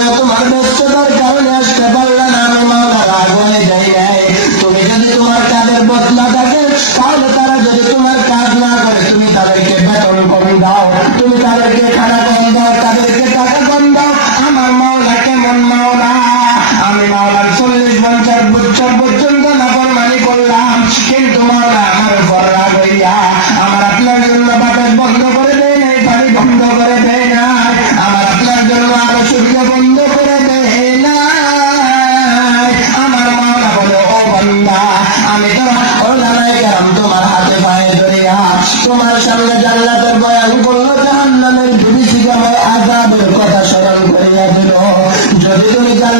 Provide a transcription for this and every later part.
আসলে তোমার ব্যস্ততার কারণে আসতে পারলে না আমি মাওলার আগুনে যাই তুমি যদি তোমার কাজের বদলা না করে আমি তোমার ওলামায়ে কেরাম তোমার হাতে পায়ে ধরিয়া তোমার সামনে জান্নাতের বয়ান করল, জাহান্নামের বিভীষিকাময় আযাবের কথা স্মরণ করিয়া দিল। যদি তুমি জান্নাতের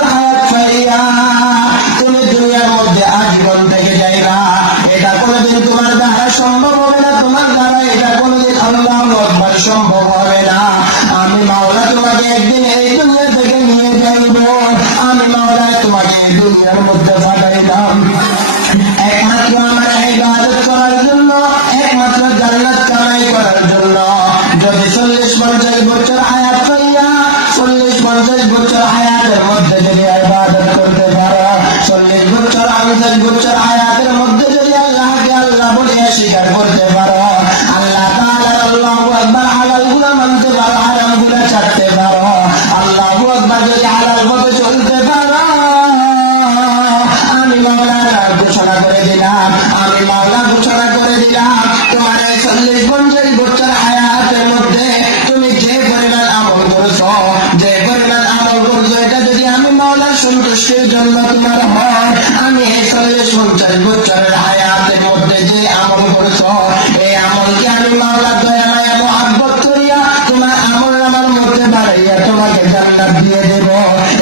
তোমাকে একদিন এই দুনিয়া থেকে নিয়ে যাইব আমি মাওলা তোমাকে দুনিয়ার মধ্যে পাঠাইলাম একমাত্র আমার ইবাদত করার জন্য, একমাত্র জান্নাত কামাই করার জন্য। যদি চল্লিশ পঞ্চাশ বছর পঞ্চাশ বছরের হায়াতের মধ্যে যে আমল করেছ এই আমলকে আমি মাওলার দয়া মায়া মহাব্বত করিয়া তোমার আমল আমার মধ্যে বাড়াইয়া তোমাকে জান্নাত দিয়ে দেব?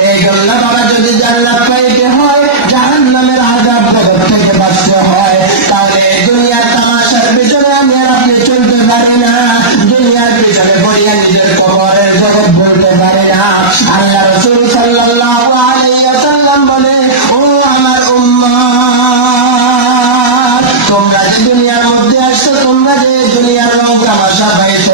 এই জন্য বাবা, যদি জান্নাত পাইতে হয়, জাহান্নামের জগৎ থেকে বাঁচতে হয়। তাহলে এই দুনিয়ার তোমরা যে দুনিয়ার রং তামাশা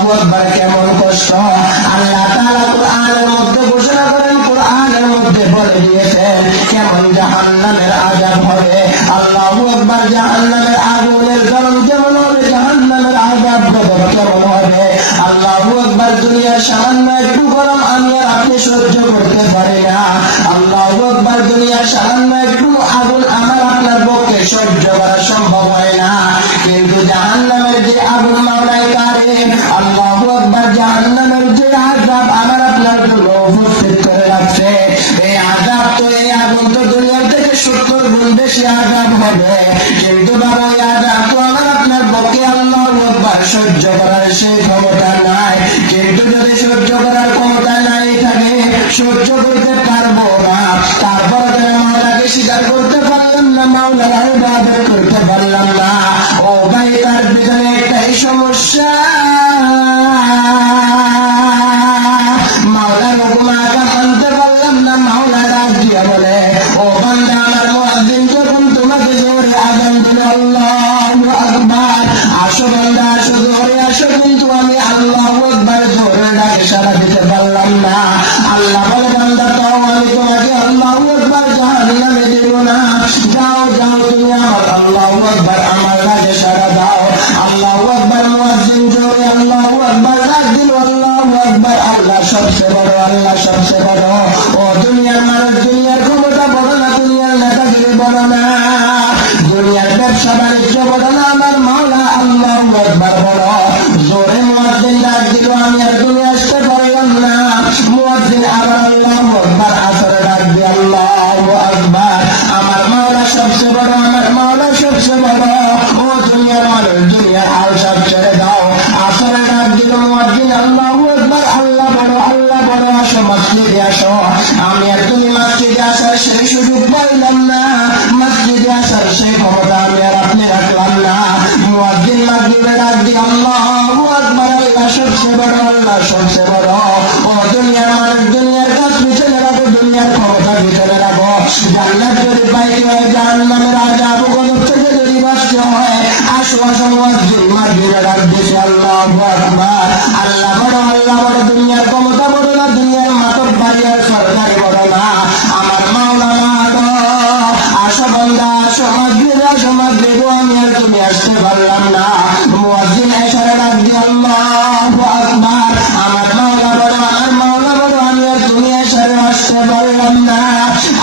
আকবর কেমন কষ্ট আল্লাহ তাআলা কোরআনের মধ্যে ঘোষণা করেন, কোরআনের মধ্যে বলে দিয়েছেন, কেমন জাহান্নামের আযাব হবে? আল্লাহ আকবর, জাহান্নামের আগুনের গরম কেমন হবে, জাহান্নামের আযাব গরম কেমন হবে? আল্লাহ আকবর, দুনিয়ার সামান্য একটু গরম আমি আর আপনি সহ্য করতে পারি না। আল্লাহ আকবর, দুনিয়ার সামান্য একটু আগুন আমার আপনার পক্ষে সহ্য করা সম্ভব হয় না। কিন্তু জাহান্নামের যে আগুন মাওলাই কারে জাহান্নামের যে আজাব আমার উপস্থিত করে রাখছে এই আজাব তো এই আগুন তো দুনিয়ার থেকে সত্তর গুণ বেশি আজাব হবে। কিন্তু বাবা ওই আজাব তো আমার আপনার আল্লাহ সহ্য করার সেই ক্ষমতা নাই। কিন্তু যদি সহ্য করার ক্ষমতা নাই থাকে, সহ্য করতে পারব না। তারপর মাওলাকে স্বীকার করতে পারলাম না মাওলার করতে পারলাম না। ও ভাই, তার ভিতরে একটাই সমস্যা। যাও যাও তুমি আমার, আল্লাহ আকবার, আমার কাছে সারা দাও। আল্লাহ আকবার মুয়াজ্জিন জোরে আল্লাহ আকবার ডাক দিল আল্লাহ আকবার। আল্লাহ সবচেয়ে বড়, আল্লাহ সবচেয়ে বড়। ও দুনিয়ার মানুষ, দুনিয়ার ক্ষমতা বড় না, দুনিয়ার নেতাগিরি বড় না। দুনিয়ার ব্যবসা বাণিজ্য বড় না বড় আল্লাহ সবচেয়ে বড়। ও দুনিয়ার মানুষ দুনিয়ার কাজ পিছনে রাখো দুনিয়ার ক্ষমতা পিছনে রাখো জান্নাত যদি পাইতে হয়, জাহান্নামের আযাব গজব থেকে যদি আল্লাহ না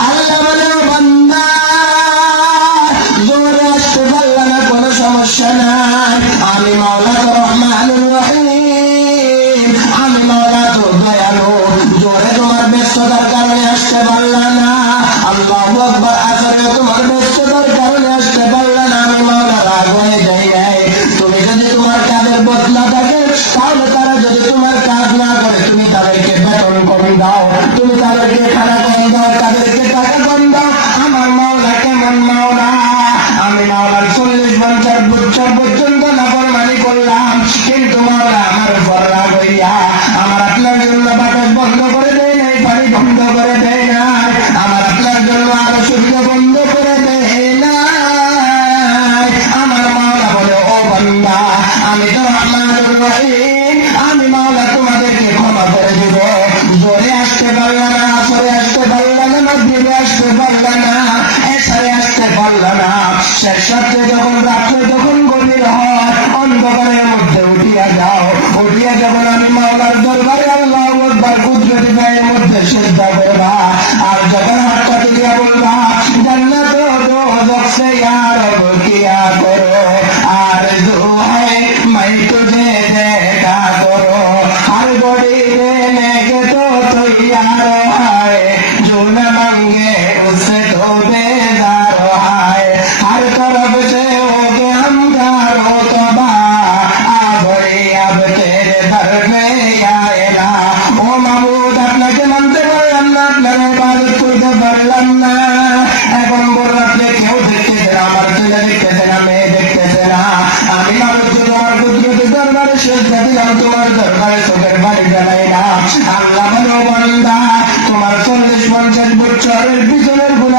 আল্লাহ বলে বান্দা না, কোনো সমস্যা নাই। আমি মাওলা তো রহমানুর রহিম। আমি মাওলা তো দয়ালু। জোরে তোমার ব্যস্ততার কারণে আসতে পারলাম না। আল্লাহ আকবার তোমার ব্যস্ততার আমি মাওলার চল্লিশ পঞ্চাশ বছর পর্যন্ত নাফরমানি করলাম, কিন্তু মাওলা আমার উপর রাগ হইয়া আমার আপনার জন্য বাতাস বন্ধ করে দেয় নাই পানি বন্ধ করে দেয় নাই, আমার আপনার জন্য আরও সূর্য বন্ধ করে দেয় নাই। আমার মাওলা বলে, ও বন্ধা আমি তো রহমানুর রহিম। শেষ রাত্রে যখন রাত্রে যখন গভীর হয়, অন্ধকারের মধ্যে উঠিয়া যাও। উঠিয়া যখন আমি মাওলার দরবারে আল্লাহ একবার কুদরতি পায়ের মধ্যে শ্রদ্ধা করবা আপনার ইবাদত করতে পারলাম না। এখন বড় রাত্রে কেউ দেখতেছে না, আমার ছেলে দেখতেছে না, মেয়ে দেখতেছে না। আমি মানুষ তোমার কুদরতি দরবারে শ্রদ্ধা দিলাম, তোমার দরবারে চোখের বাড়ি জানাই না। আল্লাহ বলো বান্দা, তোমার চল্লিশ পঞ্চাশ বছরের পিছনের গুণা